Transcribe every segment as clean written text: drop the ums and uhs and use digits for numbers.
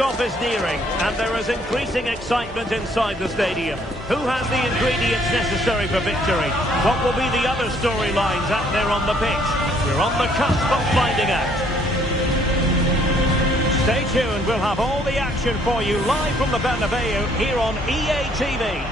Kickoff is nearing, and there is increasing excitement inside the stadium. Who has the ingredients necessary for victory? What will be the other storylines out there on the pitch? We're on the cusp of finding out. Stay tuned, we'll have all the action for you live from the Bernabeu here on EA TV.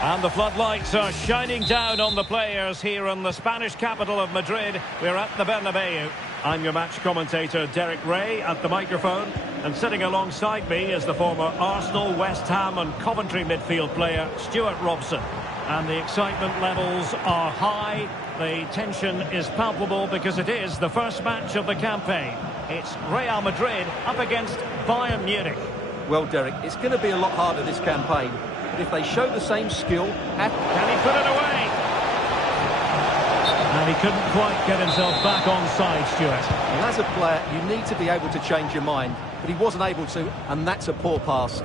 And the floodlights are shining down on the players here in the Spanish capital of Madrid. We're at the Bernabeu. I'm your match commentator, Derek Ray, at the microphone. And sitting alongside me is the former Arsenal, West Ham and Coventry midfield player, Stuart Robson. And the excitement levels are high. The tension is palpable because it is the first match of the campaign. It's Real Madrid up against Bayern Munich. Well, Derek, it's going to be a lot harder this campaign. But if they show the same skill... Can he put it away? And he couldn't quite get himself back on side, Stuart. Well, as a player, you need to be able to change your mind. But he wasn't able to, and that's a poor pass.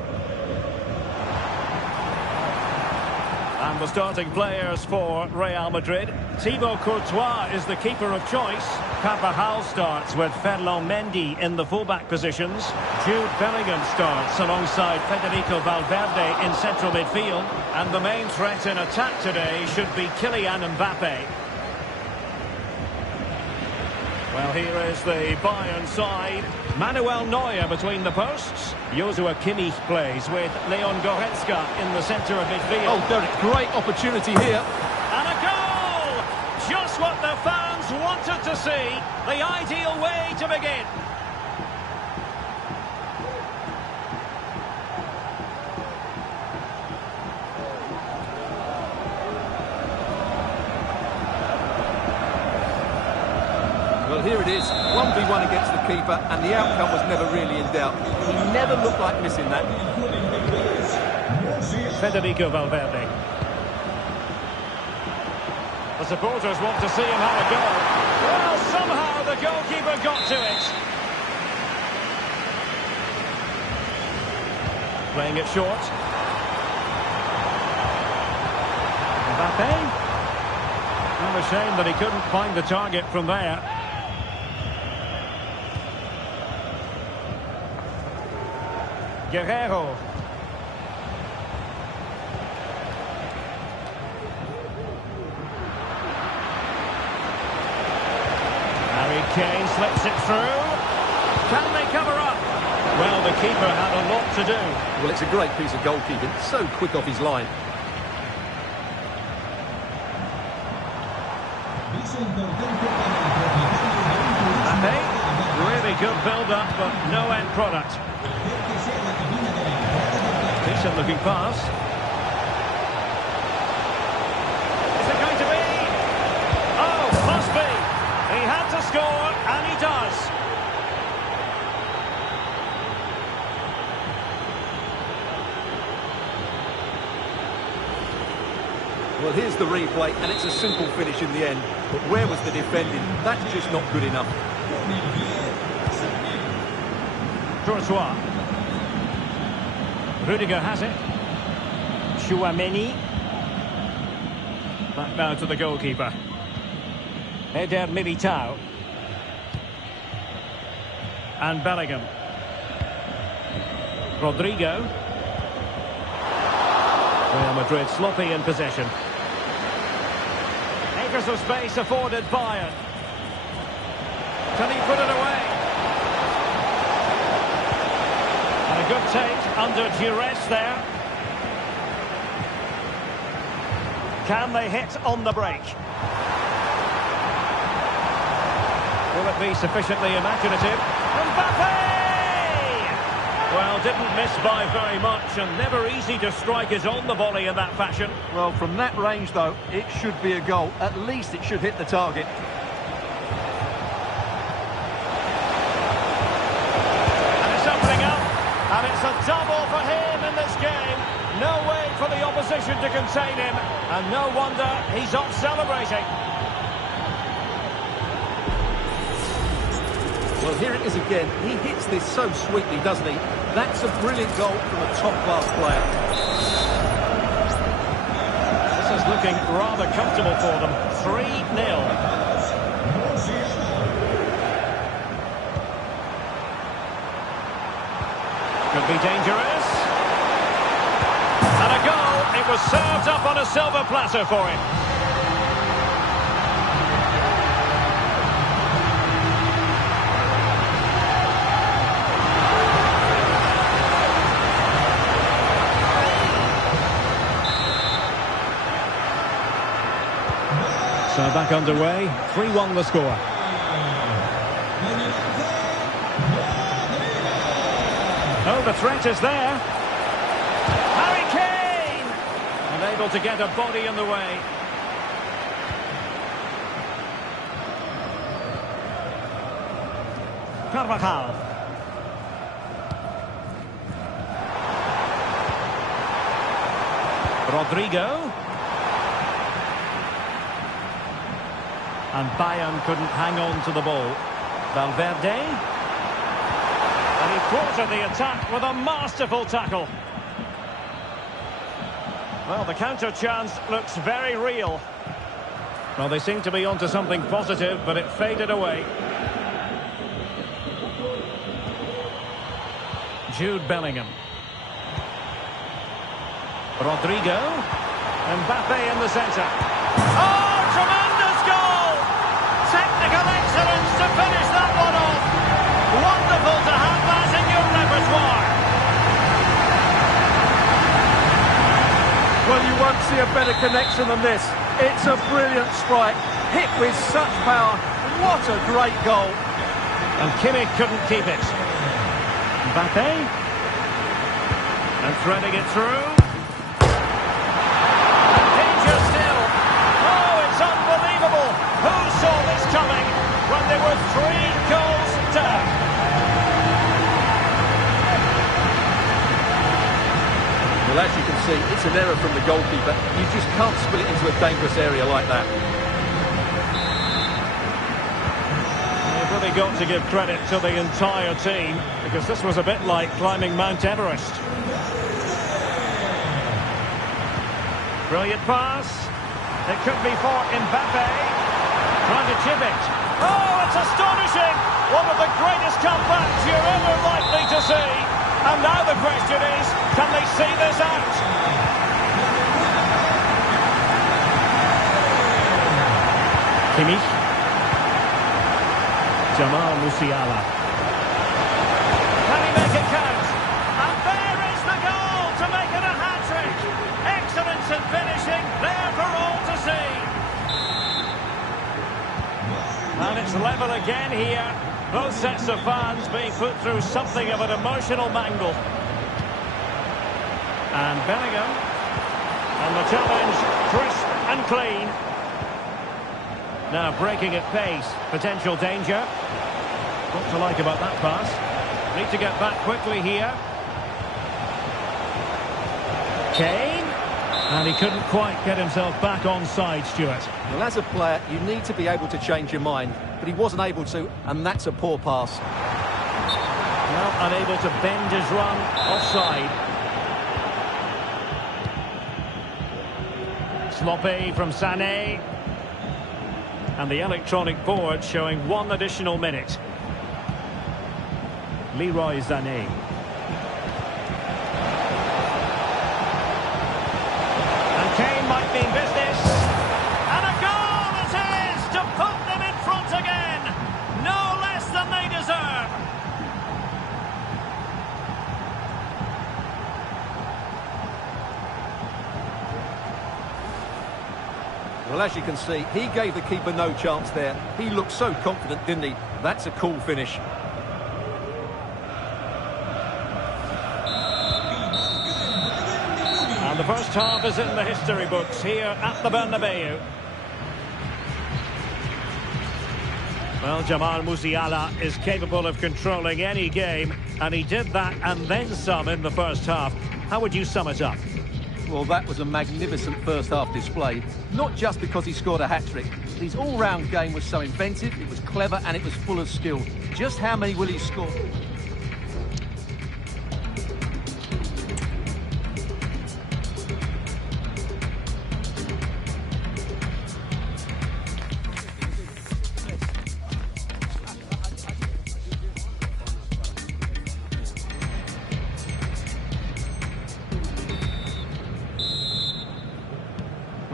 And the starting players for Real Madrid. Thibaut Courtois is the keeper of choice. Carvajal starts with Ferland Mendy in the fullback positions. Jude Bellingham starts alongside Federico Valverde in central midfield. And the main threat in attack today should be Kylian Mbappe. Well, here is the Bayern side. Manuel Neuer between the posts. Joshua Kimmich plays with Leon Goretzka in the centre of midfield. Oh, Derek, great opportunity here. And a goal! Just what the fans wanted to see. The ideal way to begin. Well, here it is, 1v1 against the keeper, and the outcome was never really in doubt. He never looked like missing that. Federico Valverde. The supporters want to see him have a go. Well, somehow the goalkeeper got to it. Playing it short. Mbappe. Well, a shame that he couldn't find the target from there. Guerrero. Harry Kane slips it through. Can they cover up? Well, the keeper had a lot to do. Well, it's a great piece of goalkeeping. So quick off his line. Mbappe. Really good build-up, but no end product. Decent looking pass. Is it going to be? Oh, must be. He had to score, and he does. Well, here's the replay, and it's a simple finish in the end. But where was the defending? That's just not good enough. Courtois. Rudiger has it. Chouameni. Back now to the goalkeeper. Eder Militao. And Bellingham. Rodrigo. Real Madrid sloppy in possession. Acres of space afforded Bayern. Can he put it away? And a good take under duress there. Can they hit on the break? Will it be sufficiently imaginative? Mbappe! Well, didn't miss by very much, and never easy to strike it on the volley in that fashion. Well, from that range, though, it should be a goal. At least it should hit the target. And it's opening up, and it's a double for him in this game. No way for the opposition to contain him, and no wonder he's off celebrating. Well, here it is again. He hits this so sweetly, doesn't he? That's a brilliant goal from a top-class player. This is looking rather comfortable for them. 3-0. be dangerous. And a goal. It was served up on a silver platter for him. So back underway, 3-1 the score. Oh, the threat is there. Harry Kane! Unable to get a body in the way. Carvajal. Rodrigo. And Bayern couldn't hang on to the ball. Valverde. And he thwarted the attack with a masterful tackle. Well, the counter chance looks very real. Well, they seem to be onto something positive, but it faded away. Jude Bellingham. Rodrigo. Mbappe in the centre. Oh, tremendous goal! Technical excellence to finish that one off. Wonderful to have that in your repertoire. Well, you won't see a better connection than this. It's a brilliant strike, hit with such power. What a great goal. And Kimmich couldn't keep it. Mbappe. And threading it through. Danger still. Oh, it's unbelievable. Who saw this coming when there were 3 goals down? Well, as you can see, it's an error from the goalkeeper. You just can't spill it into a dangerous area like that. You've really got to give credit to the entire team, because this was a bit like climbing Mount Everest. Brilliant pass. It could be for Mbappe. Trying to chip it. Oh, it's astonishing! One of the greatest comebacks you're ever likely to see. And now the question is, can they see this out? Kimmich. Jamal Musiala. Can he make it count? And there is the goal to make it a hat-trick. Excellence in finishing, there for all to see. And it's level again here. Both sets of fans being put through something of an emotional mangle. And Bellingham. And the challenge, crisp and clean. Now breaking at pace, potential danger. What to like about that pass? Need to get back quickly here. Kane. And he couldn't quite get himself back onside, Stuart. Well, as a player, you need to be able to change your mind, but he wasn't able to, and that's a poor pass. Well, unable to bend his run offside. Sloppy from Sané. And the electronic board showing 1 additional minute. Leroy Sané. And Kane might mean business. And a goal it is to put them in front again. No less than they deserve. Well, as you can see, he gave the keeper no chance there. He looked so confident, didn't he? That's a cool finish. And the first half is in the history books here at the Bernabeu. Well, Jamal Musiala is capable of controlling any game, and he did that and then some in the first half. How would you sum it up? Well, that was a magnificent first-half display. Not just because he scored a hat-trick. His all-round game was so inventive, it was clever, and it was full of skill. Just how many will he score?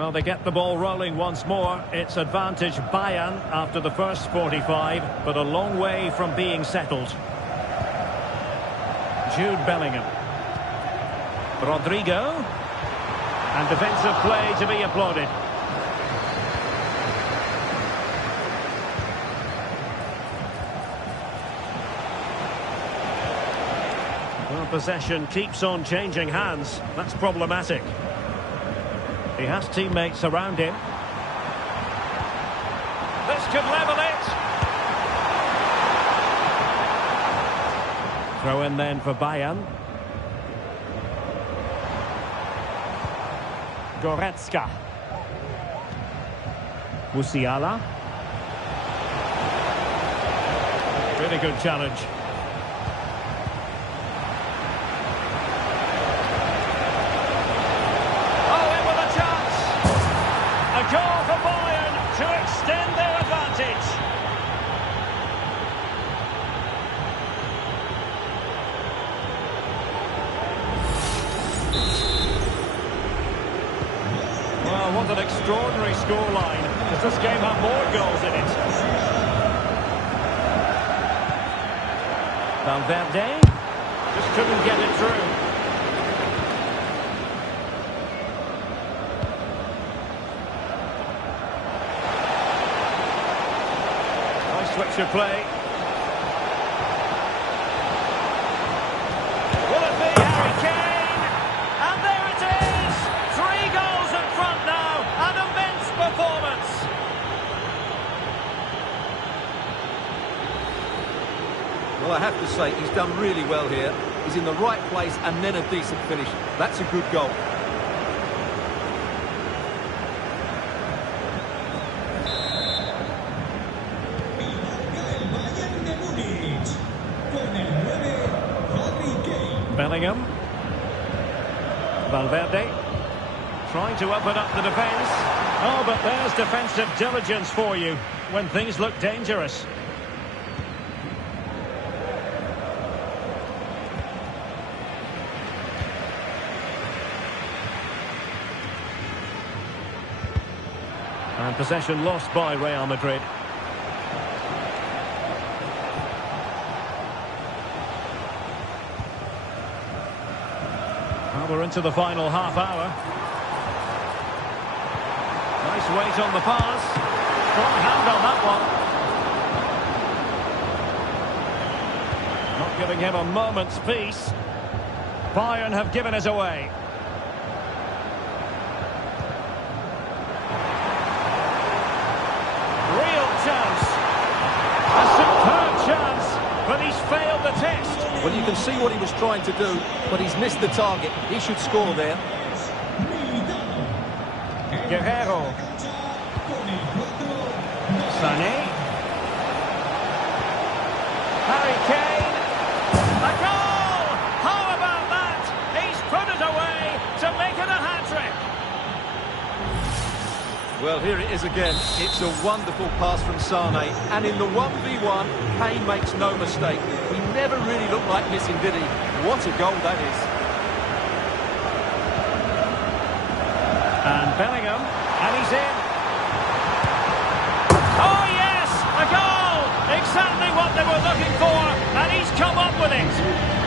Well, they get the ball rolling once more. It's advantage Bayern after the first 45, but a long way from being settled. Jude Bellingham. Rodrigo. And defensive play to be applauded. Well, possession keeps on changing hands. That's problematic. He has teammates around him. This could level it. Throw in then for Bayern. Goretzka. Musiala. Really good challenge. A goal for Bayern to extend their advantage. Well, what an extraordinary scoreline. Does this game have more goals in it? Valverde just couldn't get it through. Switch of play. Will it be Harry Kane? And there it is! 3 goals in front now. An immense performance. Well, I have to say, he's done really well here. He's in the right place and then a decent finish. That's a good goal. Bellingham. Valverde. Trying to open up the defence. Oh, but there's defensive diligence for you when things look dangerous. And possession lost by Real Madrid. We're into the final half hour. Nice weight on the pass. Strong hand on that one. Not giving him a moment's peace. Bayern have given it away. Real chance. A superb chance, but he's failed the test. Well, you can see what he was trying to do, but he's missed the target. He should score there. Guerrero. Sané. Harry Kane. A goal! How about that? He's put it away to make it a hat-trick. Well, here it is again. It's a wonderful pass from Sané. And in the 1v1, Kane makes no mistake. He never really looked like missing, did he? What a goal that is. And Bellingham. And he's in. Oh, yes! A goal! Exactly what they were looking for. And he's come up with it.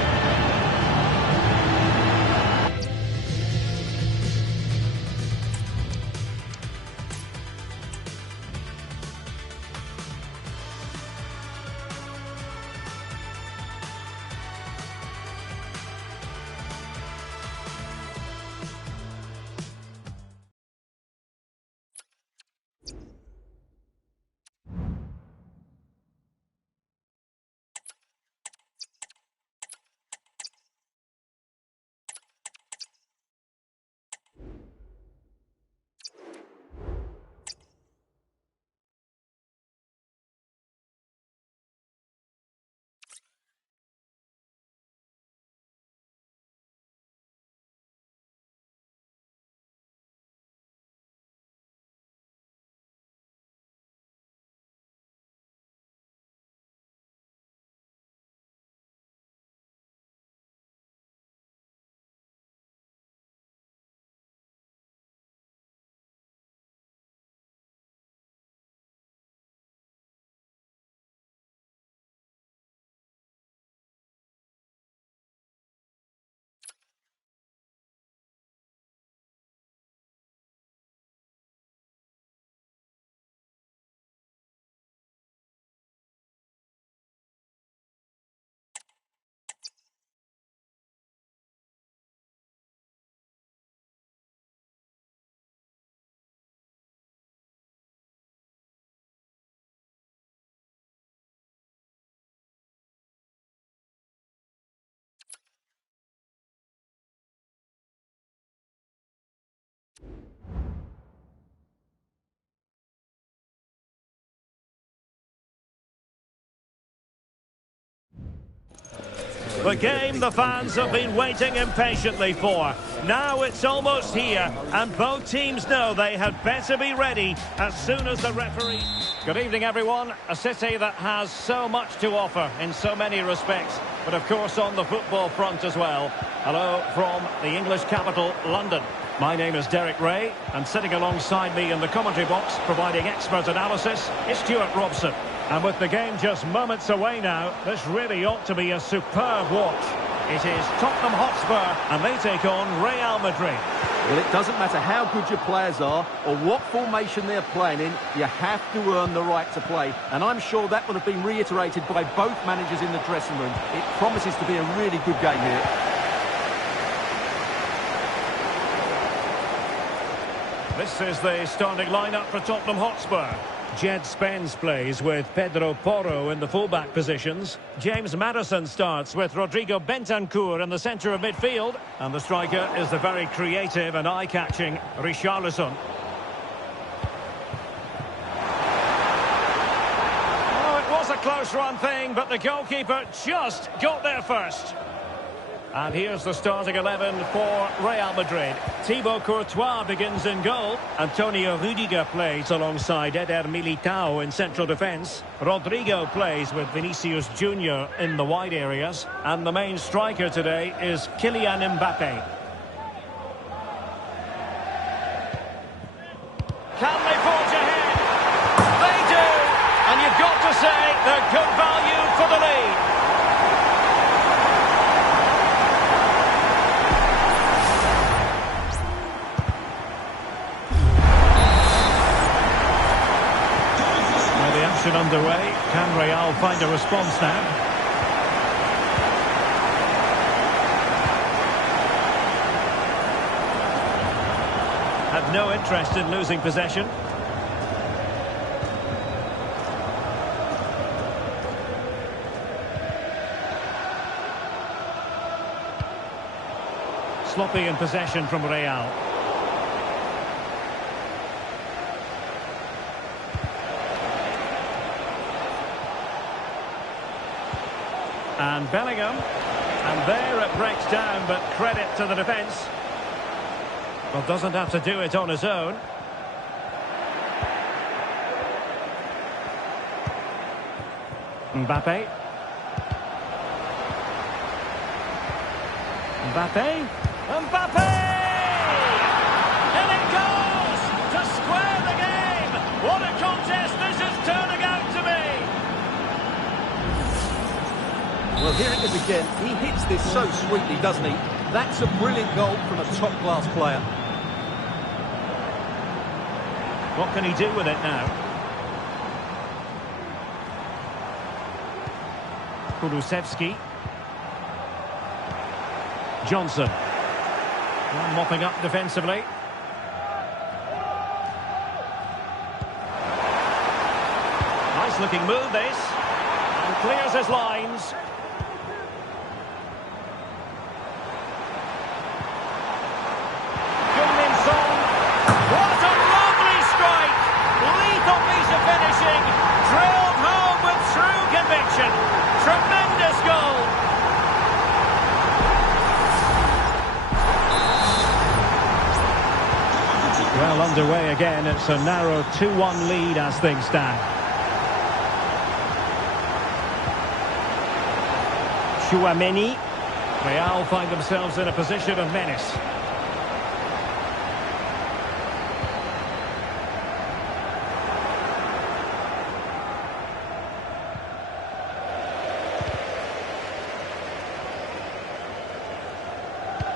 The game the fans have been waiting impatiently for. Now it's almost here, and both teams know they had better be ready as soon as the referee... Good evening, everyone. A city that has so much to offer in so many respects, but of course on the football front as well. Hello from the English capital, London. My name is Derek Ray, and sitting alongside me in the commentary box, providing expert analysis, is Stuart Robson. And with the game just moments away now, this really ought to be a superb watch. It is Tottenham Hotspur, and they take on Real Madrid. Well, it doesn't matter how good your players are or what formation they're playing in, you have to earn the right to play. And I'm sure that would have been reiterated by both managers in the dressing room. It promises to be a really good game here. This is the starting lineup for Tottenham Hotspur. Jed Spence plays with Pedro Porro in the fullback positions. James Maddison starts with Rodrigo Bentancur in the centre of midfield. And the striker is the very creative and eye-catching Richarlison. Oh, it was a close-run thing, but the goalkeeper just got there first. And here's the starting 11 for Real Madrid. Thibaut Courtois begins in goal. Antonio Rudiger plays alongside Eder Militao in central defence. Rodrigo plays with Vinicius Junior in the wide areas. And the main striker today is Kylian Mbappe. Can they forge ahead? They do! And you've got to say they're good value for the lead. Underway. Can Real find a response now? Had no interest in losing possession. Sloppy in possession from Real. And Bellingham, and there it breaks down, but credit to the defence. Well, doesn't have to do it on his own. Mbappe. Mbappe! And it goes to square the game! What a contest this is turning out to be! Well, here it is again. He hits this so sweetly, doesn't he? That's a brilliant goal from a top-class player. What can he do with it now? Kulusevski. Johnson. Well, mopping up defensively. Nice looking move, this. And clears his lines. What a lovely strike! Lethal piece of finishing. Drilled home with true conviction. Tremendous goal. Well underway again. It's a narrow 2-1 lead as things stand. Chouameni. Real find themselves in a position of menace.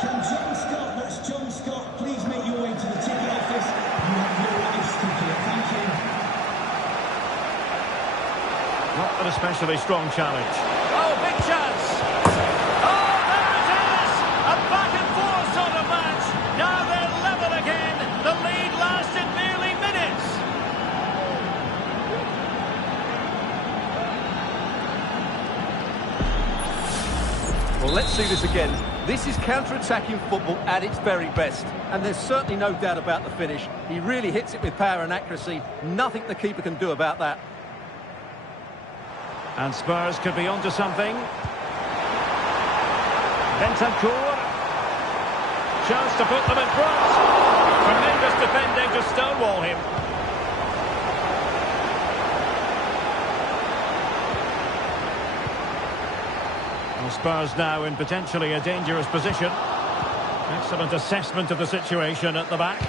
Can John Scott, that's John Scott, please make your way to the ticket office. You have your ice ticket, thank you. Not an especially strong challenge. Oh, big chance! Oh, there it is! A back-and-forth sort of match. Now they're level again. The lead lasted merely minutes. Well, let's see this again. This is counter-attacking football at its very best. And there's certainly no doubt about the finish. He really hits it with power and accuracy. Nothing the keeper can do about that. And Spurs could be onto something. Bentancur. Chance to put them in front. Tremendous defending to stonewall him. Well, Spurs now in potentially a dangerous position. Excellent assessment of the situation at the back.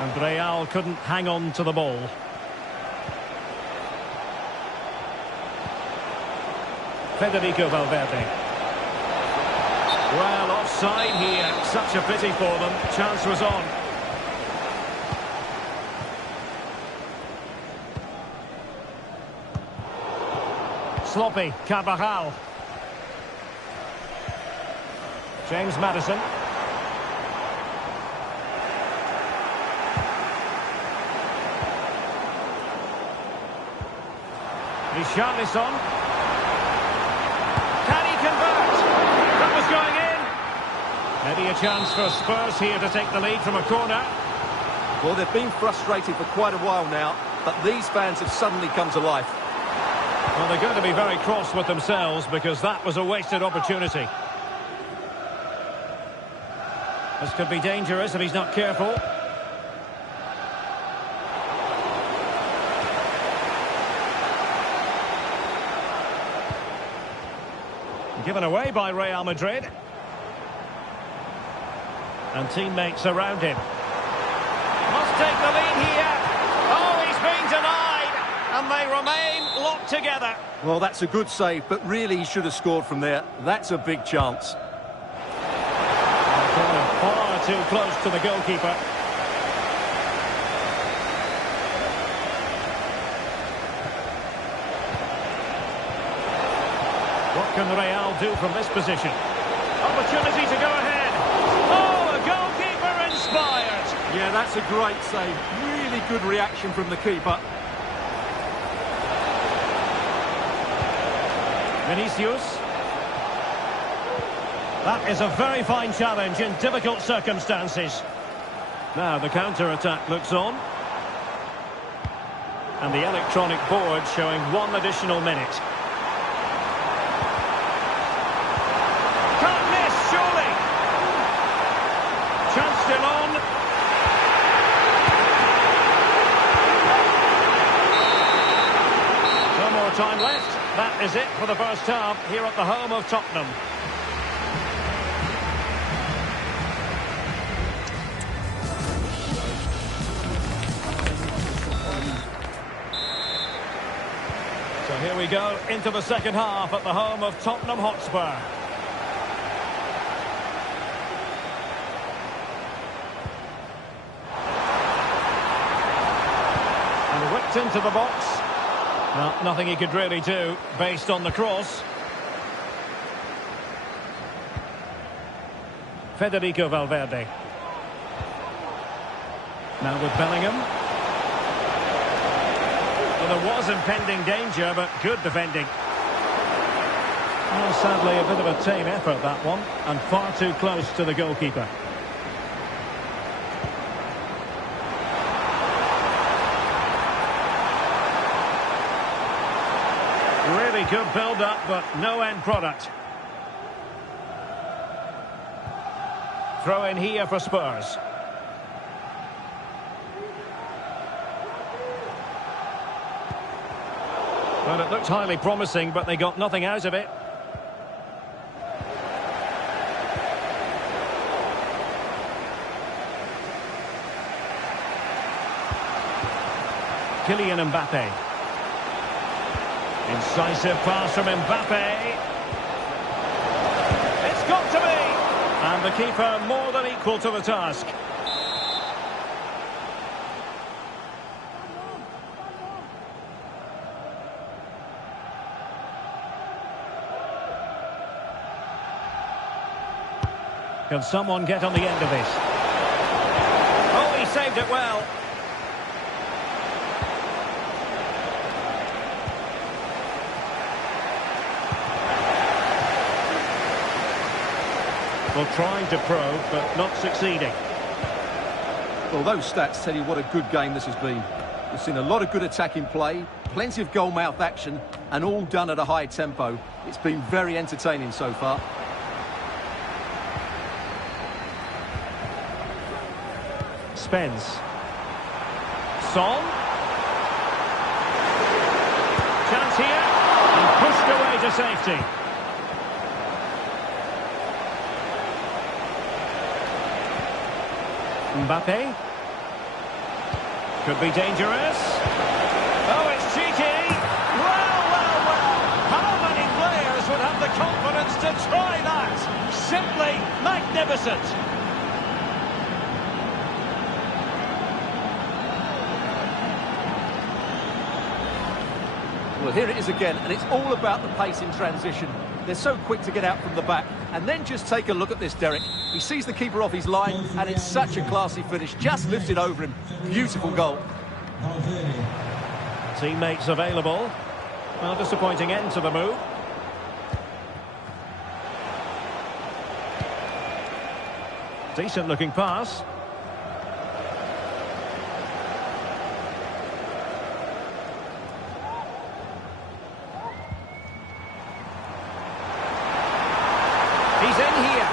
And Real couldn't hang on to the ball. Federico Valverde. Well, offside here. Such a pity for them. Chance was on. Sloppy, Carvajal. James Maddison. Richarlison. Can he convert? That was going in. Maybe a chance for Spurs here to take the lead from a corner. Well, they've been frustrated for quite a while now, but these fans have suddenly come to life. Well, they're going to be very cross with themselves because that was a wasted opportunity. This could be dangerous if he's not careful. Given away by Real Madrid. And teammates around him. Must take the lead here. Oh, he's been denied. And they remain locked together. Well, that's a good save, but really he should have scored from there. That's a big chance. Far too close to the goalkeeper. What can Real do from this position? Opportunity to go ahead. Oh, a goalkeeper inspired. Yeah, that's a great save. Really good reaction from the keeper. Vinicius. That is a very fine challenge in difficult circumstances. Now the counter-attack looks on. And the electronic board showing 1 additional minute. Can't miss, surely. Chance still on. No more time left. That is it for the first half here at the home of Tottenham. So here we go into the second half at the home of Tottenham Hotspur. And whipped into the box. Well, nothing he could really do based on the cross. Federico Valverde. Now with Bellingham. Well, there was impending danger, but good defending. Well, sadly, a bit of a tame effort, that one, and far too close to the goalkeeper. Really good build-up, but no end product. Throw in here for Spurs. Well, it looked highly promising, but they got nothing out of it. Kylian Mbappe. Incisive pass from Mbappe. It's got to be! And the keeper more than equal to the task. Can someone get on the end of this? Oh, he saved it well. Well, trying to probe, but not succeeding. Well, those stats tell you what a good game this has been. We've seen a lot of good attacking play, plenty of goal-mouth action, and all done at a high tempo. It's been very entertaining so far. Spence. Son. Chance here. And pushed away to safety. Mbappe. Could be dangerous. Oh, it's cheeky. Well, well, well. How many players would have the confidence to try that? Simply magnificent. Well, here it is again, and it's all about the pace in transition. They're so quick to get out from the back. And then just take a look at this, Derek. He sees the keeper off his line, and it's such a classy finish. Just lifted over him. Beautiful goal. Teammates available. Well, disappointing end to the move. Decent looking pass. He's in here.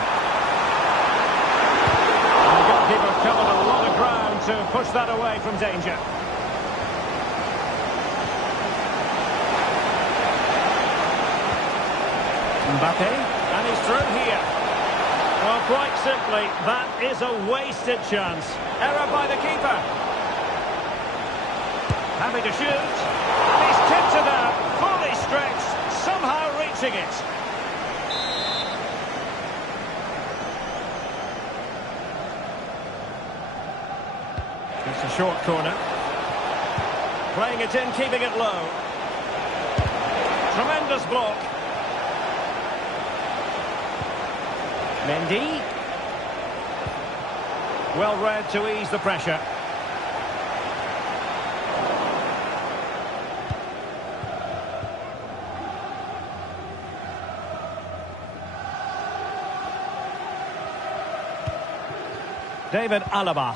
And the goalkeeper covered a lot of ground to push that away from danger. Mbappe, and he's through here. Well, quite simply, that is a wasted chance. Error by the keeper. Happy to shoot. And he's tipped it out, fully stretched, somehow reaching it. It's a short corner. Playing it in, keeping it low. Tremendous block. Mendy. Well read to ease the pressure. David Alaba.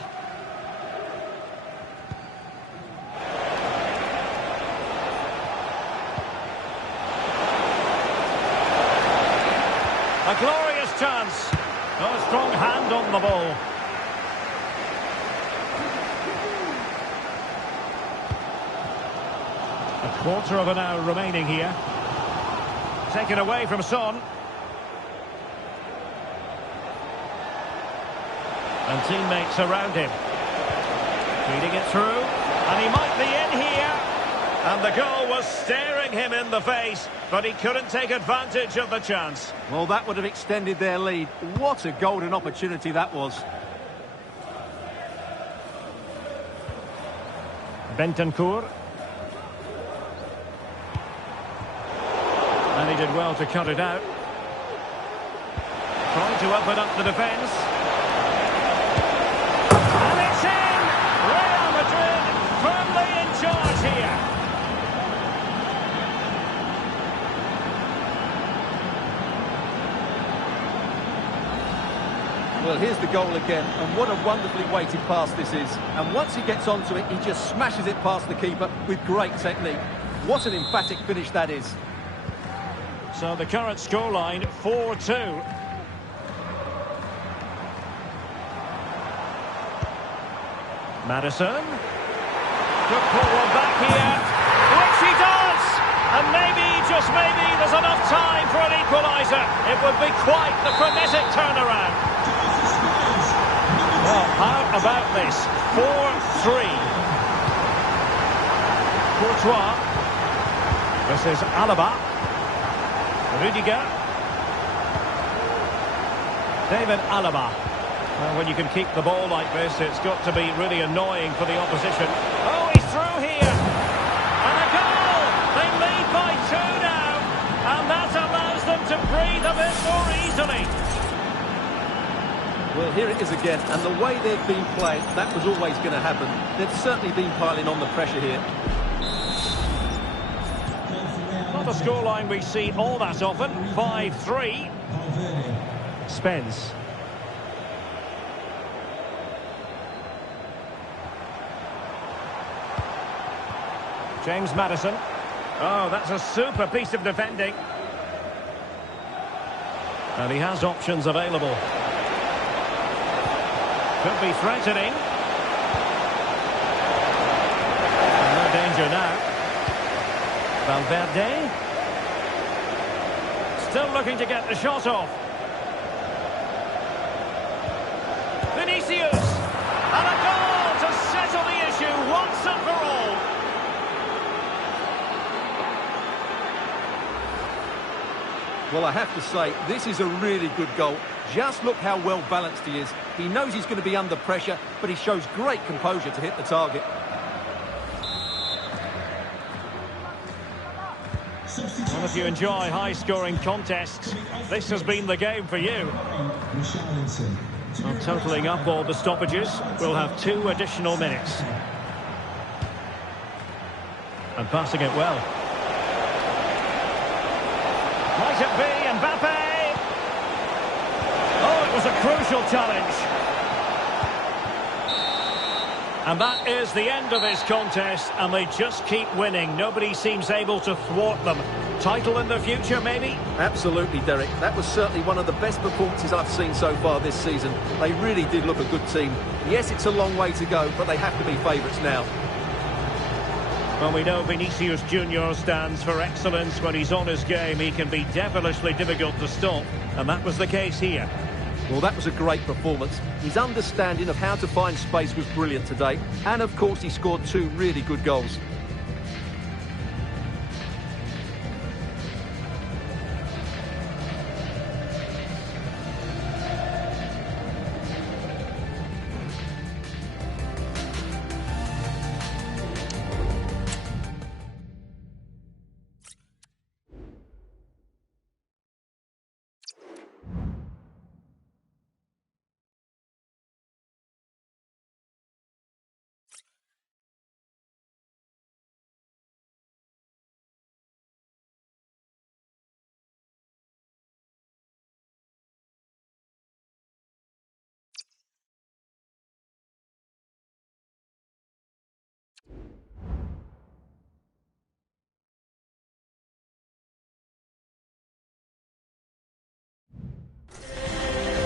A glorious chance. Got a strong hand on the ball. A quarter of an hour remaining here. Taken away from Son. And teammates around him. Feeding it through. And he might be in here. And the goal was staring him in the face, but he couldn't take advantage of the chance. Well, that would have extended their lead. What a golden opportunity that was. Bentancur. And he did well to cut it out. Trying to open up the defence. And it's in! Real Madrid firmly in charge here. Well, here's the goal again, and what a wonderfully weighted pass this is. And once he gets onto it, he just smashes it past the keeper with great technique. What an emphatic finish that is. So the current scoreline, 4-2. Maddison. Good forward back here, which he does! And maybe, just maybe, there's enough time for an equaliser. It would be quite the frenetic turnaround. Well, how about this? 4-3. Courtois. This is Alaba. Rudiger. David Alaba. Well, when you can keep the ball like this, it's got to be really annoying for the opposition. Oh, he's through here. And a goal! They lead by 2 now. And that allows them to breathe a bit more easily. Well, here it is again, and the way they've been playing, that was always going to happen. They've certainly been piling on the pressure here. Not a scoreline we see all that often, 5-3. Spence. James Maddison. Oh, that's a super piece of defending. And he has options available. Could be threatening. And no danger now. Valverde. Still looking to get the shot off. Vinicius. And a goal to settle the issue once and for all. Well, I have to say, this is a really good goal. Just look how well balanced he is. He knows he's going to be under pressure, but he shows great composure to hit the target. Well, if you enjoy high-scoring contests, this has been the game for you. Well, totalling up all the stoppages, we'll have 2 additional minutes. And passing it well. Might it be Mbappe? Oh, it was a crucial challenge. And that is the end of this contest, and they just keep winning. Nobody seems able to thwart them. Title in the future, maybe? Absolutely, Derek. That was certainly one of the best performances I've seen so far this season. They really did look a good team. Yes, it's a long way to go, but they have to be favourites now. Well, we know Vinicius Junior stands for excellence. When he's on his game, he can be devilishly difficult to stop, and that was the case here. Well, that was a great performance. His understanding of how to find space was brilliant today, and of course he scored 2 really good goals.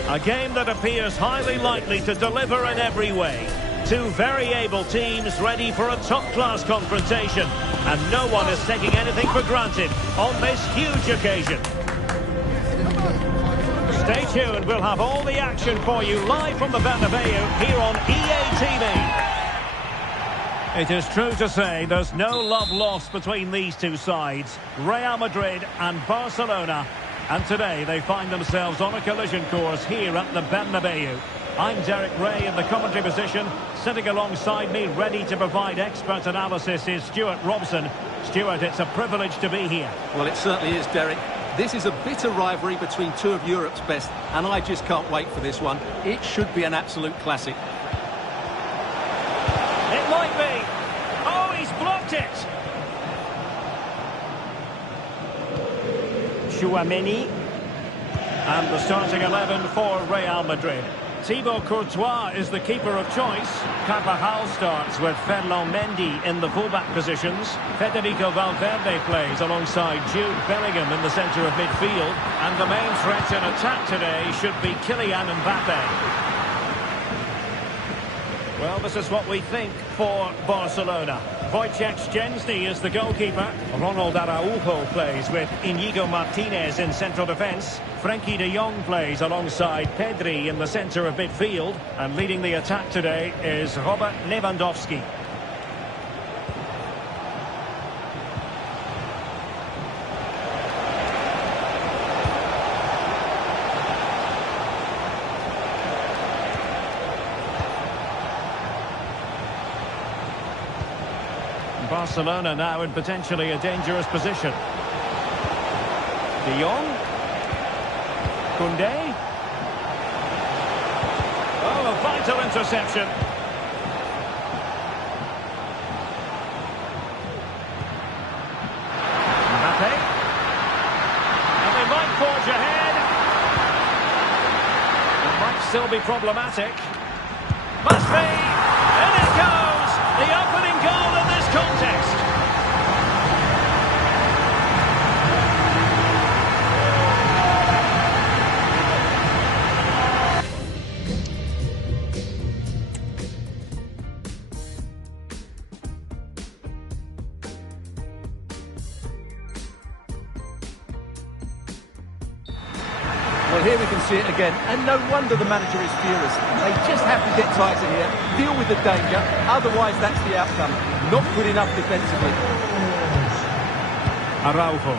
A game that appears highly likely to deliver in every way. 2 very able teams ready for a top-class confrontation. And no one is taking anything for granted on this huge occasion. Stay tuned, we'll have all the action for you live from the Bernabeu here on EA TV. It is true to say there's no love lost between these 2 sides, Real Madrid and Barcelona. And today they find themselves on a collision course here at the Bernabeu. I'm Derek Ray in the commentary position. Sitting alongside me, ready to provide expert analysis, is Stuart Robson. Stuart, it's a privilege to be here. Well, it certainly is, Derek. This is a bitter rivalry between 2 of Europe's best, and I just can't wait for this one. It should be an absolute classic. It might be. Oh, he's blocked it. Chouameni. And the starting 11 for Real Madrid. Thibaut Courtois is the keeper of choice. Carvajal starts with Ferland Mendy in the fullback positions. Federico Valverde plays alongside Jude Bellingham in the centre of midfield. And the main threat in attack today should be Kylian Mbappe. Well, this is what we think for Barcelona. Wojciech Szczęsny is the goalkeeper. Ronald Araujo plays with Inigo Martinez in central defence. Frenkie de Jong plays alongside Pedri in the centre of midfield. And leading the attack today is Robert Lewandowski. Barcelona now in potentially a dangerous position. De Jong. Koundé. Oh, a vital interception. Mbappe. And they might forge ahead. It might still be problematic. Must be. In it goes. The opening goal in this contest. Well, here we can see it again, and no wonder the manager is furious. They just have to get tighter here, deal with the danger, otherwise that's the outcome. Not good enough defensively. Araujo.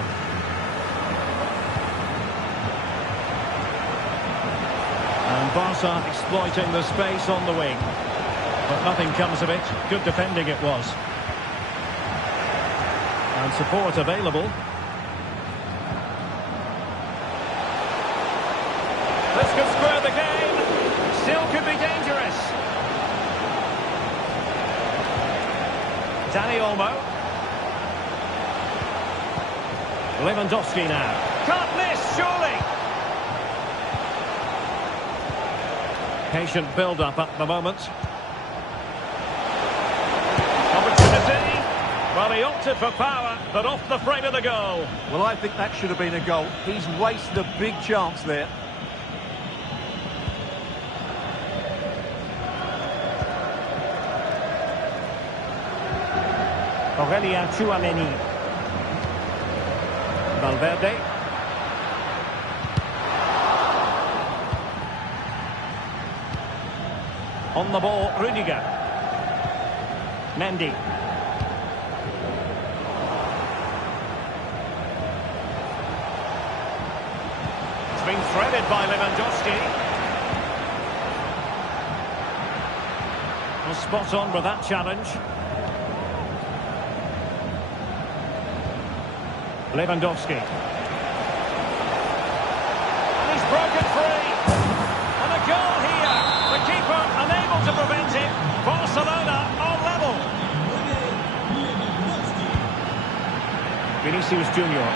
And Barca exploiting the space on the wing. But nothing comes of it. Good defending it was. And support available. This could square the game. Still could be dangerous. Dani Olmo. Lewandowski now. Can't miss, surely. Patient build-up at the moment. Opportunity. Well, he opted for power, but off the frame of the goal. Well, I think that should have been a goal. He's wasted a big chance there. Aurelien Tchouameni. Valverde. On the ball, Rudiger. Mendy. It's been threaded by Lewandowski. Was spot on with that challenge. Lewandowski. And he's broken free. And a goal here. The keeper unable to prevent it. Barcelona on level. Vinicius Junior.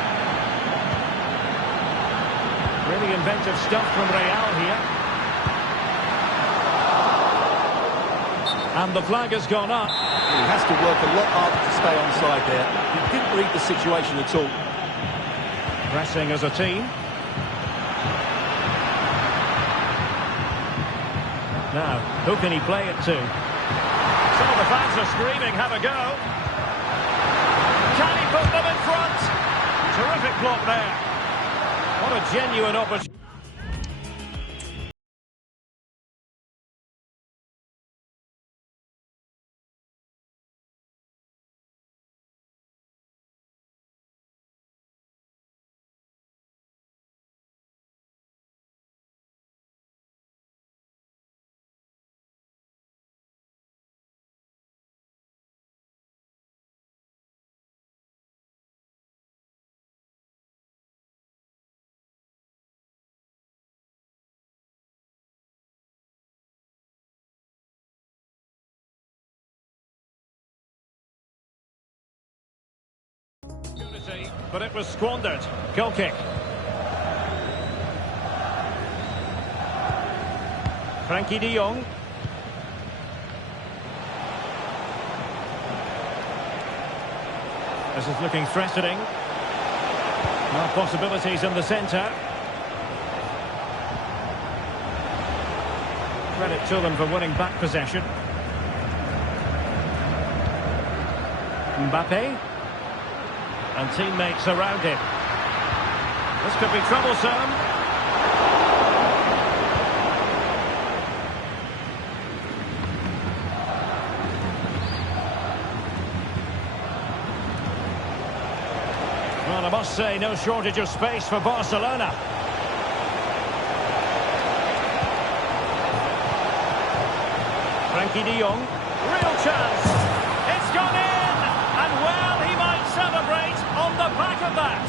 Really inventive stuff from Real here. And the flag has gone up. He has to work a lot harder to stay onside there. He didn't read the situation at all. Pressing as a team. Now, who can he play it to? Some of the fans are screaming, have a go. Can he put them in front? Terrific block there. What a genuine opportunity. But it was squandered. Goal kick. Frankie de Jong. This is looking threatening. No possibilities in the centre. Credit to them for winning back possession. Mbappe. And teammates around him. This could be troublesome. Well, I must say, no shortage of space for Barcelona. Frankie de Jong. Real chance. It's gone in. And well, he might celebrate on the back of that.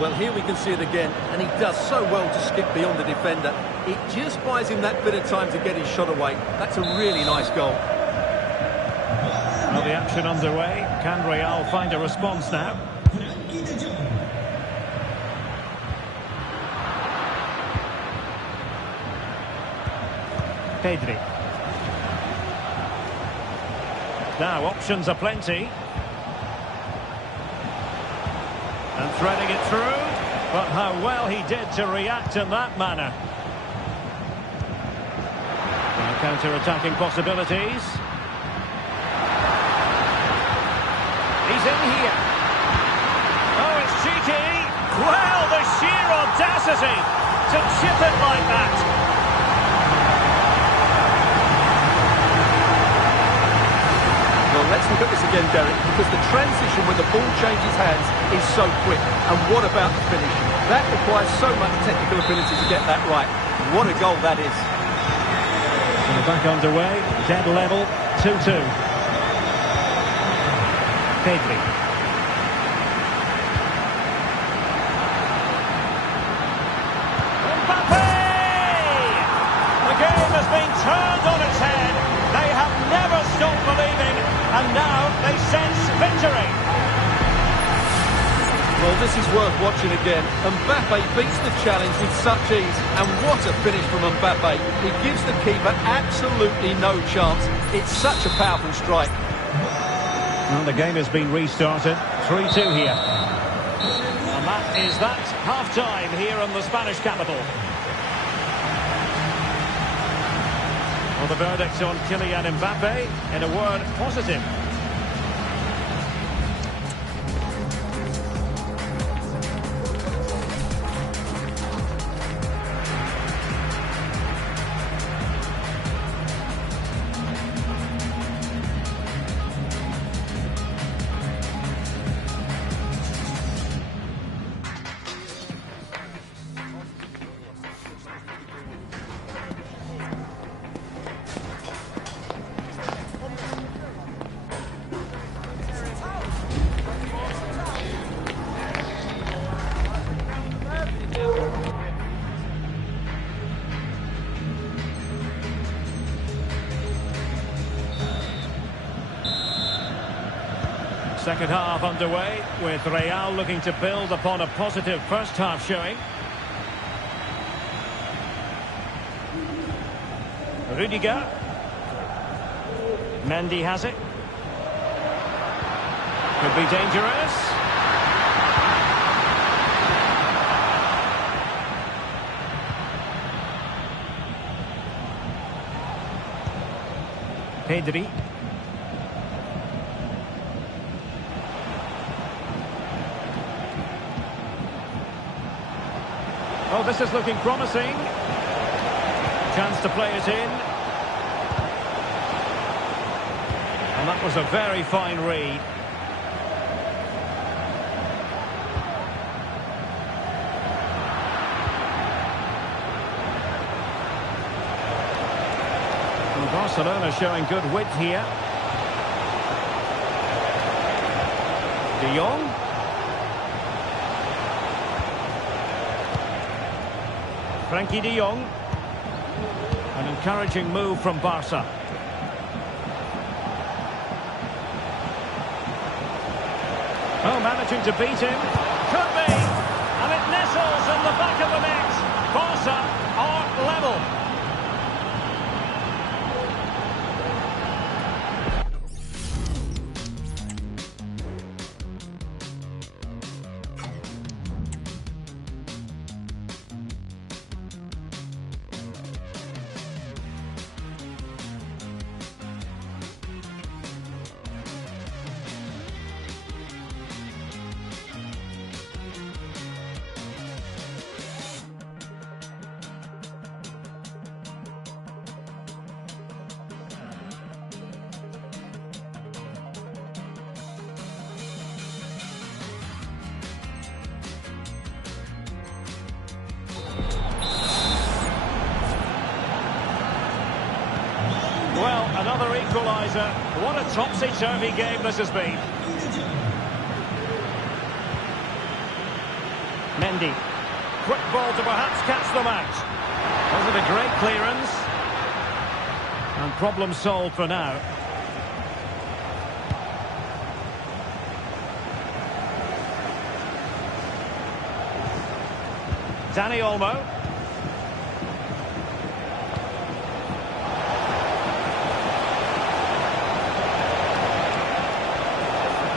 Well, here we can see it again, and he does so well to skip beyond the defender. It just buys him that bit of time to get his shot away. That's a really nice goal. Well, the action underway. Can Real find a response now? Pedri. Now, options are plenty. And threading it through. But how well he did to react in that manner. Counter-attacking possibilities. He's in here. Oh, it's cheeky. Well, the sheer audacity to chip it like that. Well, let's look at this again, Derek, because the transition when the ball changes hands is so quick. And what about the finish? That requires so much technical ability to get that right. What a goal that is. And back underway, dead level, 2-2. Pedri. Mbappe! The game has been turned on its head. They have never stopped believing, and now they sense victory. Well, this is worth watching again. Mbappe beats the challenge with such ease, and what a finish from Mbappe. He gives the keeper absolutely no chance. It's such a powerful strike. Well, the game has been restarted. 3-2 here. And that is that half-time here in the Spanish capital. Well, the verdict on Kylian Mbappe, in a word, positive. Second half underway, with Real looking to build upon a positive first half showing. Rudiger. Mendy has it. Could be dangerous. Pedri. Oh, this is looking promising. Chance to play it in. And that was a very fine read. And Barcelona showing good width here. De Jong. Frankie de Jong. An encouraging move from Barca. Oh, managing to beat him. Could be. And it nestles in the back of the net. Barca are level. Well, another equaliser. What a topsy-turvy game this has been. Mendy. Quick ball to perhaps catch them out. Was it a great clearance? And problem solved for now. Dani Olmo.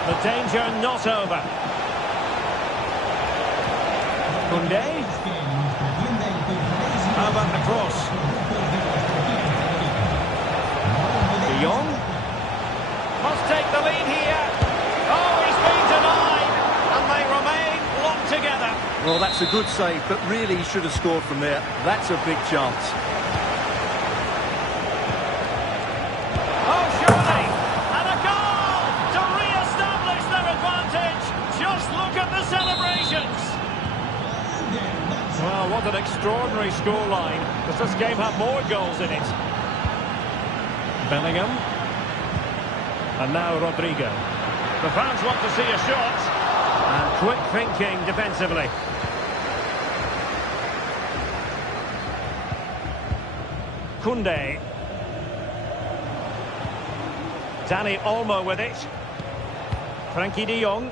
The danger not over. Koundé. How about the cross? De Jong. Must take the lead here. Oh, Well, that's a good save, but really he should have scored from there. That's a big chance. Oh, surely! And a goal to re-establish their advantage. Just look at the celebrations. Well, what an extraordinary scoreline. Does this game have more goals in it? Bellingham. And now Rodrigo. The fans want to see a shot. And quick thinking defensively. Koundé. Dani Olmo with it. Frankie de Jong.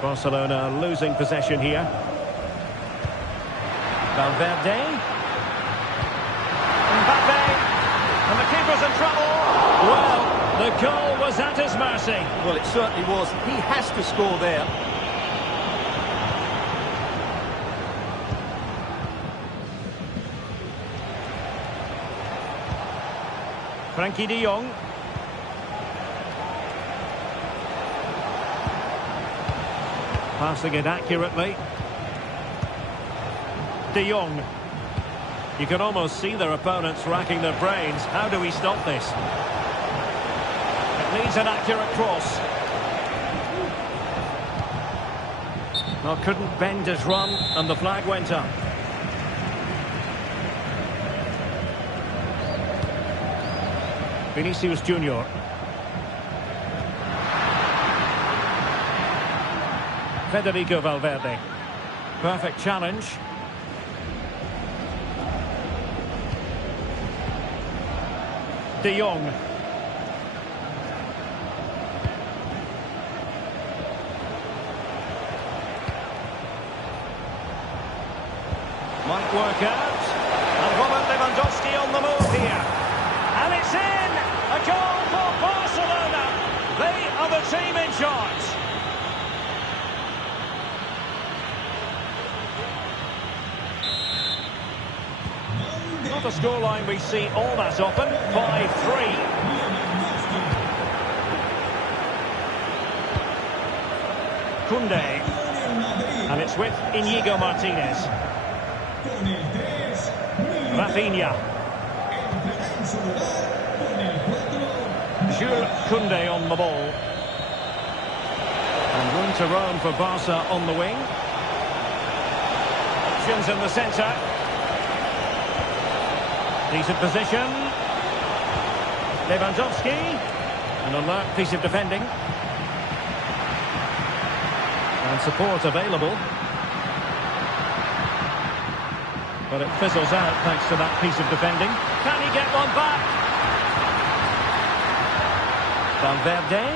Barcelona losing possession here. Valverde. Mbappe. And the keeper's in trouble. Well, the goal was at his mercy. Well, it certainly was. He has to score there. Frankie de Jong. Passing it accurately. De Jong. You can almost see their opponents racking their brains. How do we stop this? It needs an accurate cross. Well, couldn't bend his run, and the flag went up. Vinicius Junior. Federico Valverde. Perfect challenge. De Jong. Might work out. And Robert Lewandowski on the move here. And it's in! A goal for Barcelona! They are the team in charge. Not a scoreline we see all that often. 5-3. Koundé. And it's with Inigo Martinez. Rafinha. Jules Koundé on the ball. And room to roam for Barca on the wing. Options in the centre. Decent position. Lewandowski. An alert piece of defending. And support available. But it fizzles out thanks to that piece of defending. Can he get one back? Valverde.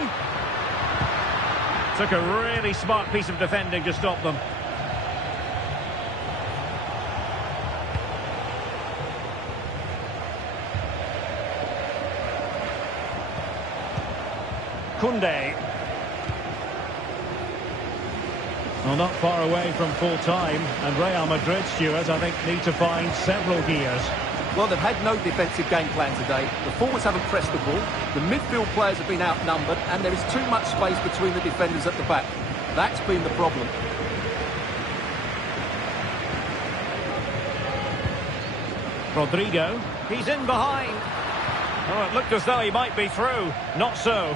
Took a really smart piece of defending to stop them. Koundé. Well, not far away from full time, and Real Madrid, Stuart, I think, need to find several gears. Well, they've had no defensive game plan today. The forwards haven't pressed the ball. The midfield players have been outnumbered, and there is too much space between the defenders at the back. That's been the problem. Rodrigo. He's in behind. Oh, it looked as though he might be through. Not so.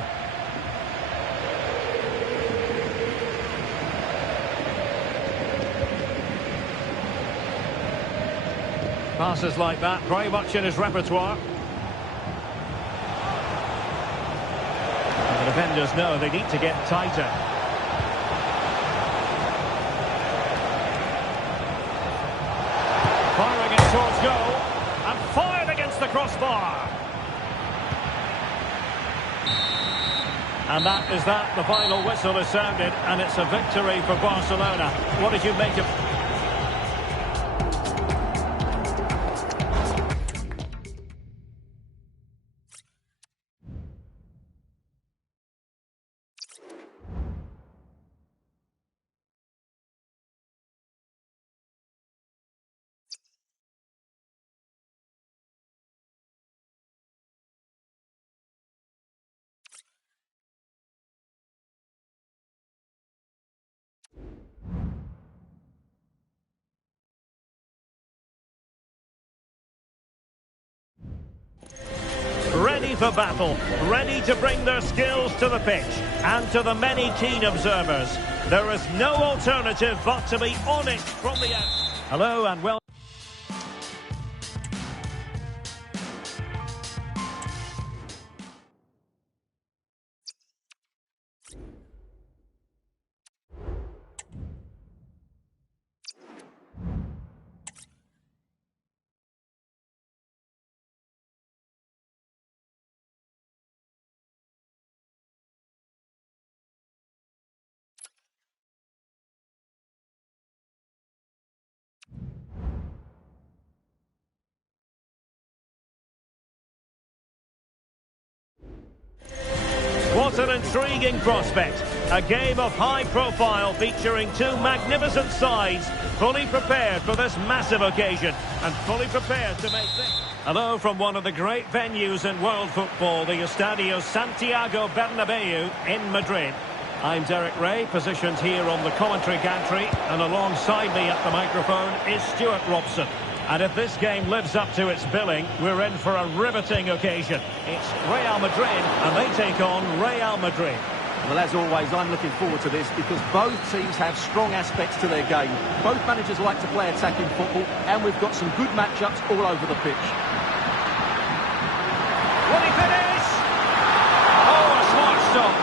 Passes like that, very much in his repertoire. And the defenders know they need to get tighter. Firing it towards goal, and fired against the crossbar. And that is that. The final whistle is sounded, and it's a victory for Barcelona. What did you make of ready for battle, ready to bring their skills to the pitch. And to the many keen observers, there is no alternative but to be on it from the out. Hello and welcome. What an intriguing prospect. A game of high profile featuring two magnificent sides, fully prepared for this massive occasion and fully prepared to make this. Hello from one of the great venues in world football, the Estadio Santiago Bernabeu in Madrid. I'm Derek Ray, positioned here on the commentary gantry, and alongside me at the microphone is Stuart Robson. And if this game lives up to its billing, we're in for a riveting occasion. It's Real Madrid, and they take on Real Madrid. Well, as always, I'm looking forward to this because both teams have strong aspects to their game. Both managers like to play attacking football, and we've got some good matchups all over the pitch. Will he finish? Oh, a smart stop.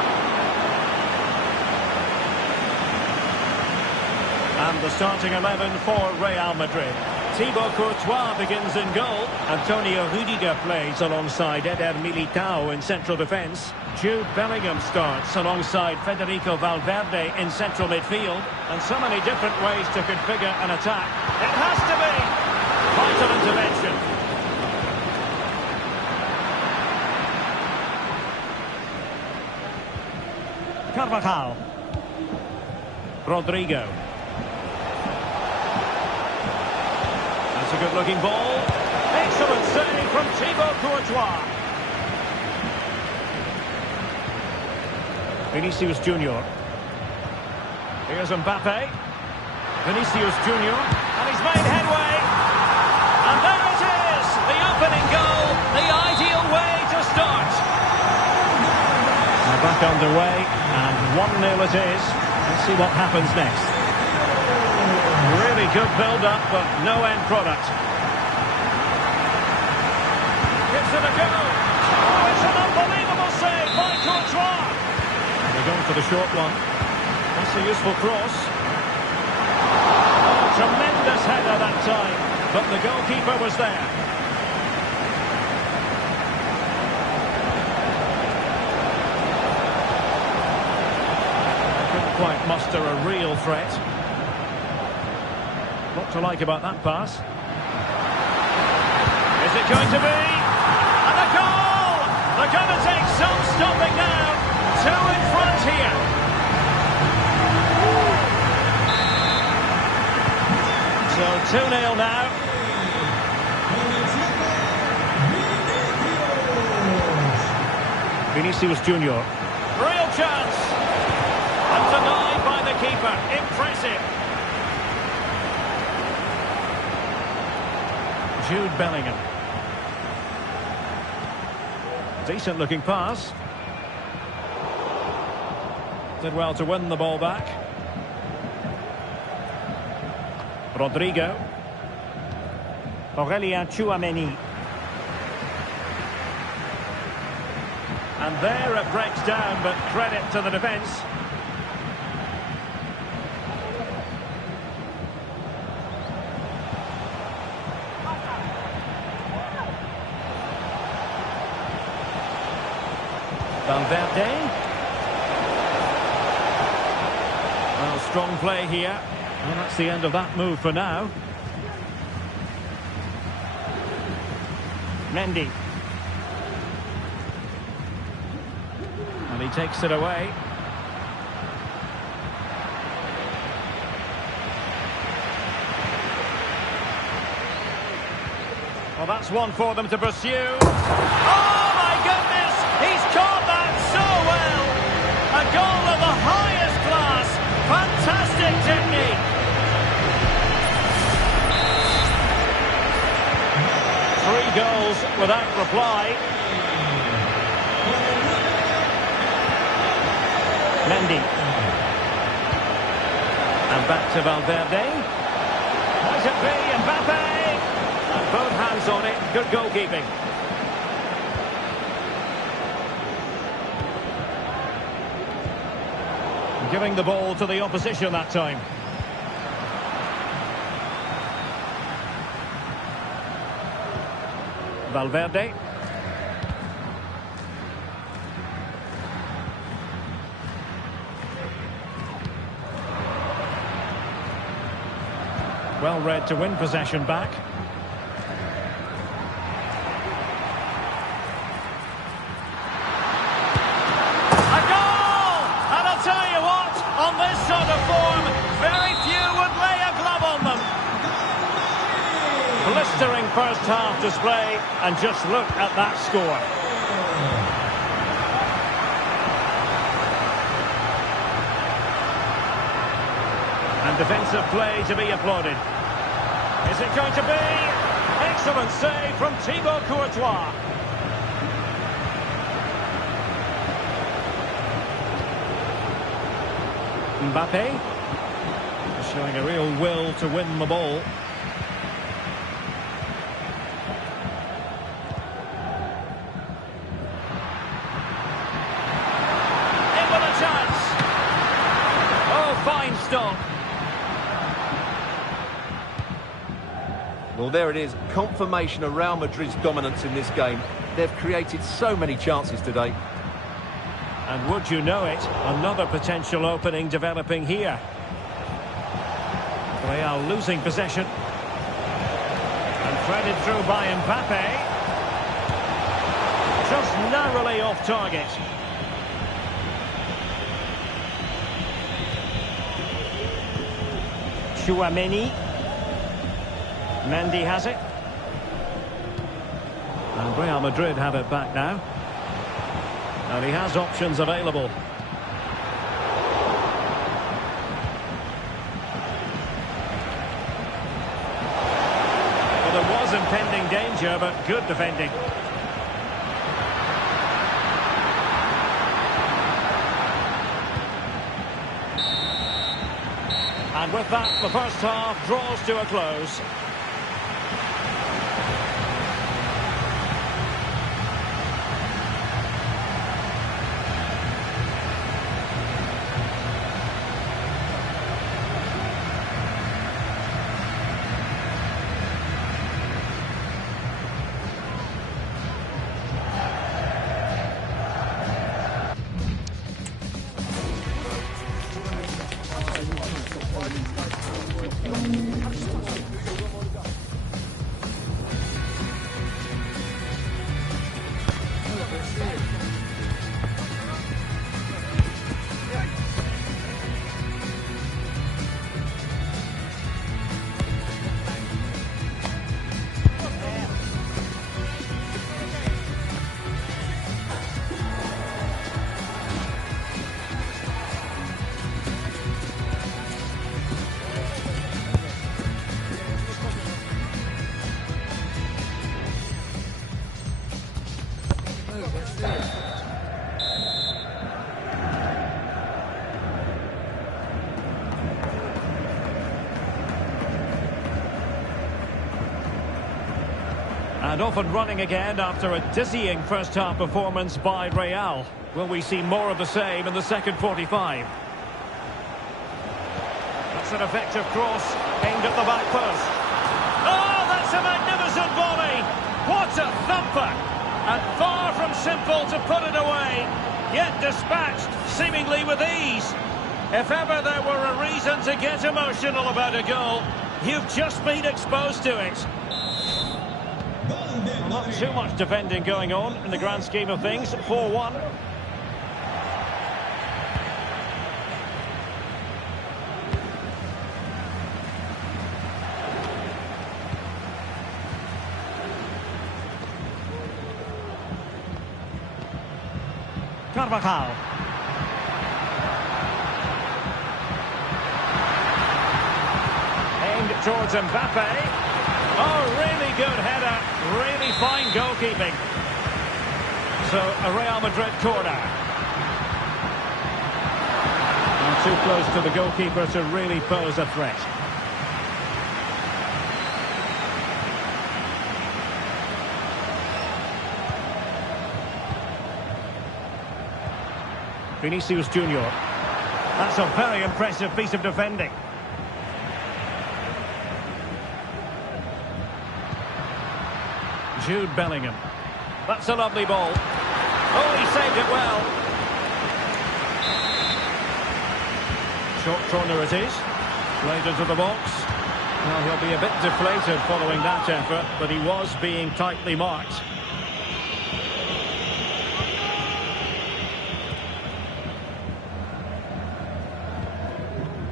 And the starting 11 for Real Madrid. Thibaut Courtois begins in goal. Antonio Rudiger plays alongside Eder Militao in central defence. Jude Bellingham starts alongside Federico Valverde in central midfield. And so many different ways to configure an attack. It has to be! Vital intervention. Carvajal. Rodrigo. That's a good-looking ball. Excellent save from Thibaut Courtois. Vinicius Junior. Here's Mbappe. Vinicius Junior. And he's made headway. And there it is! The opening goal. The ideal way to start. They're back underway. And 1-0 it is. Let's see what happens next. Really good build-up, but no end product. Gives it a go. Oh, it's an unbelievable save by Courtois. They're going for the short one. That's a useful cross. Oh, tremendous header that time, but the goalkeeper was there. Couldn't quite muster a real threat. What to like about that pass? Is it going to be? And a goal! They're going to take some stopping now. Two in front here. So 2-0 now. Vinicius Junior. Real chance. And denied by the keeper. Impressive. Jude Bellingham. Decent looking pass. Did well to win the ball back. Rodrigo. Aurélien Tchouameni. And there it breaks down, but credit to the defence. Valverde. Well, strong play here. Well, that's the end of that move for now. Mendy. And he takes it away. Well, that's one for them to pursue. Oh, my goodness! He's caught that so well! A goal of the highest class. Fantastic technique. Three goals without reply. Mendy. And back to Valverde. Might it be Mbappe? And both hands on it. Good goalkeeping. Giving the ball to the opposition that time. Valverde. Well read to win possession back. A goal! And I'll tell you what, on this sort of form, very few would lay a glove on them. Blistering first half display, and just look at that score. And defensive play to be applauded. Is it going to be? Excellent save from Thibaut Courtois. Mbappe showing a real will to win the ball. In with a chance. Oh, fine stop. Well, there it is. Confirmation of Real Madrid's dominance in this game. They've created so many chances today. And would you know it, another potential opening developing here. Real losing possession. And threaded through by Mbappe. Just narrowly off target. Chouameni. Mendy has it. And Real Madrid have it back now. And he has options available. Well, there was impending danger, but good defending. And with that, the first half draws to a close. And off and running again after a dizzying first-half performance by Real. Will we see more of the same in the second 45? That's an effective cross aimed at the back post. Oh, that's a magnificent volley! What a thumper! And far from simple to put it away, yet dispatched seemingly with ease. If ever there were a reason to get emotional about a goal, you've just been exposed to it. Not too much defending going on in the grand scheme of things. 4-1. Carvajal. Aimed towards Mbappe. Oh, really good header. Really fine goalkeeping. So, a Real Madrid corner. too close to the goalkeeper to really pose a threat. Vinicius Junior. That's a very impressive piece of defending. Jude Bellingham. That's a lovely ball. Oh, he saved it well. Short corner it is. Played into the box. Well, he'll be a bit deflated following that effort, but he was being tightly marked.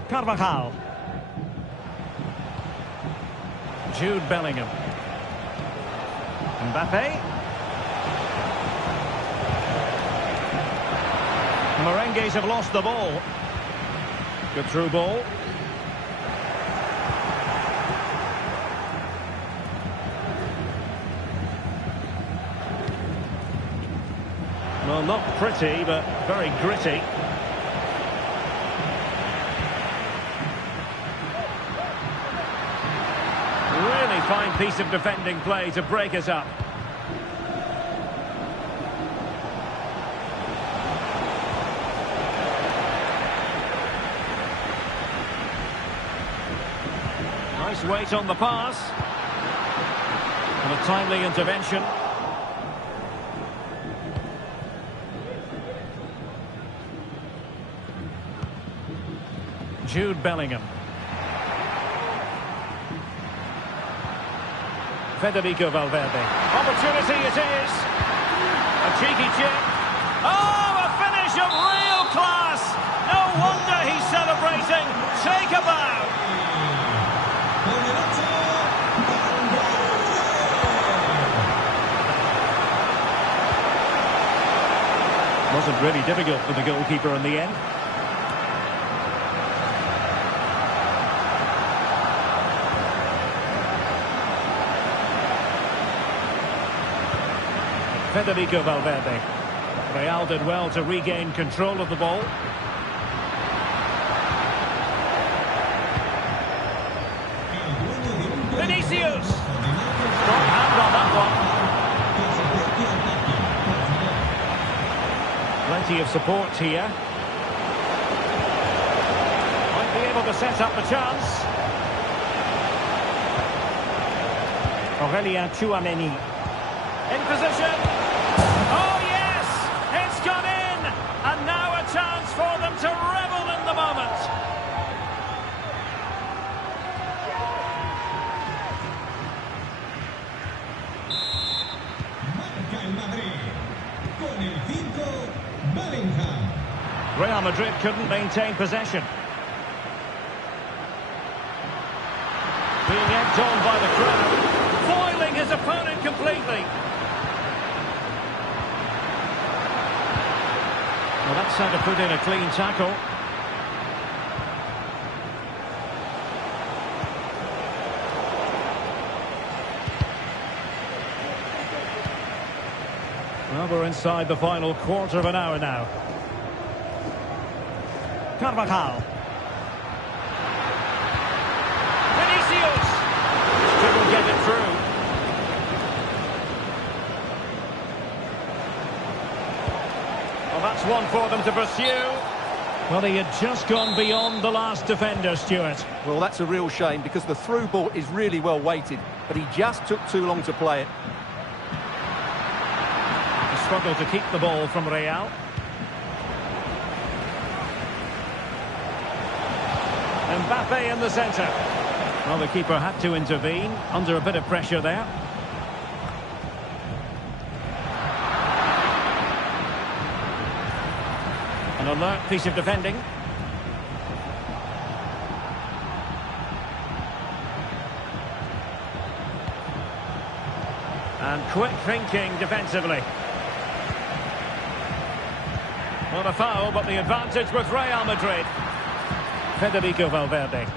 Carvajal. Jude Bellingham. Mbappe. Merengues have lost the ball. Good through ball. Well, not pretty, but very gritty. Really fine piece of defending play to break us up. Nice weight on the pass. And a timely intervention. Jude Bellingham. Federico Valverde. Opportunity it is. A cheeky chip. Oh, a finish of real class. No wonder he's celebrating. Take a bow. Wasn't really difficult for the goalkeeper in the end. Federico Valverde. Real did well to regain control of the ball. Vinicius! Strong hand on that one. Plenty of support here. Might be able to set up the chance. Aurelien Tchouameni. In position. Oh, yes! It's gone in! And now a chance for them to revel in the moment. Real Madrid couldn't maintain possession. Being egged on by the crowd. Foiling his opponent completely. Well, that's how to put in a clean tackle. Well, we're inside the final quarter of an hour now. Carvajal. Vinicius! Couldn't get it through. Well, that's one for them to pursue. Well, he had just gone beyond the last defender, Stuart. Well, that's a real shame because the through ball is really well weighted, but he just took too long to play it. A struggle to keep the ball from Real. Mbappe in the centre. Well, the keeper had to intervene under a bit of pressure there. An alert piece of defending. And quick thinking defensively. Not a foul, but the advantage with Real Madrid. Federico Valverde.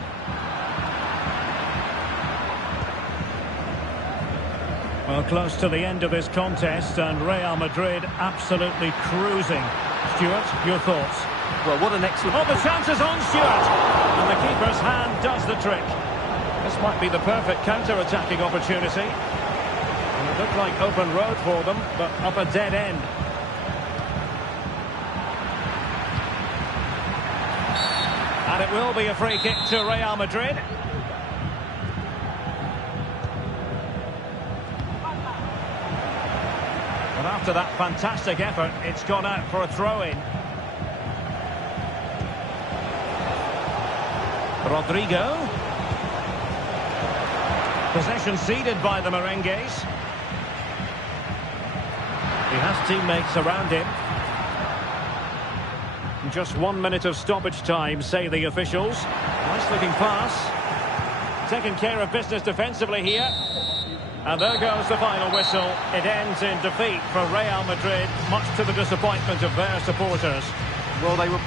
Well, close to the end of this contest, and Real Madrid absolutely cruising. Stuart, your thoughts? Well, what an excellent... Oh, the chance is on Stewart. And the keeper's hand does the trick. This might be the perfect counter-attacking opportunity. And it looked like open road for them, but up a dead end. And it will be a free kick to Real Madrid. But after that fantastic effort, it's gone out for a throw-in. Rodrigo. Possession ceded by the Merengues. He has teammates around him. Just 1 minute of stoppage time, say the officials. Nice looking pass. Taking care of business defensively here. And there goes the final whistle. It ends in defeat for Real Madrid, much to the disappointment of their supporters. Well, they were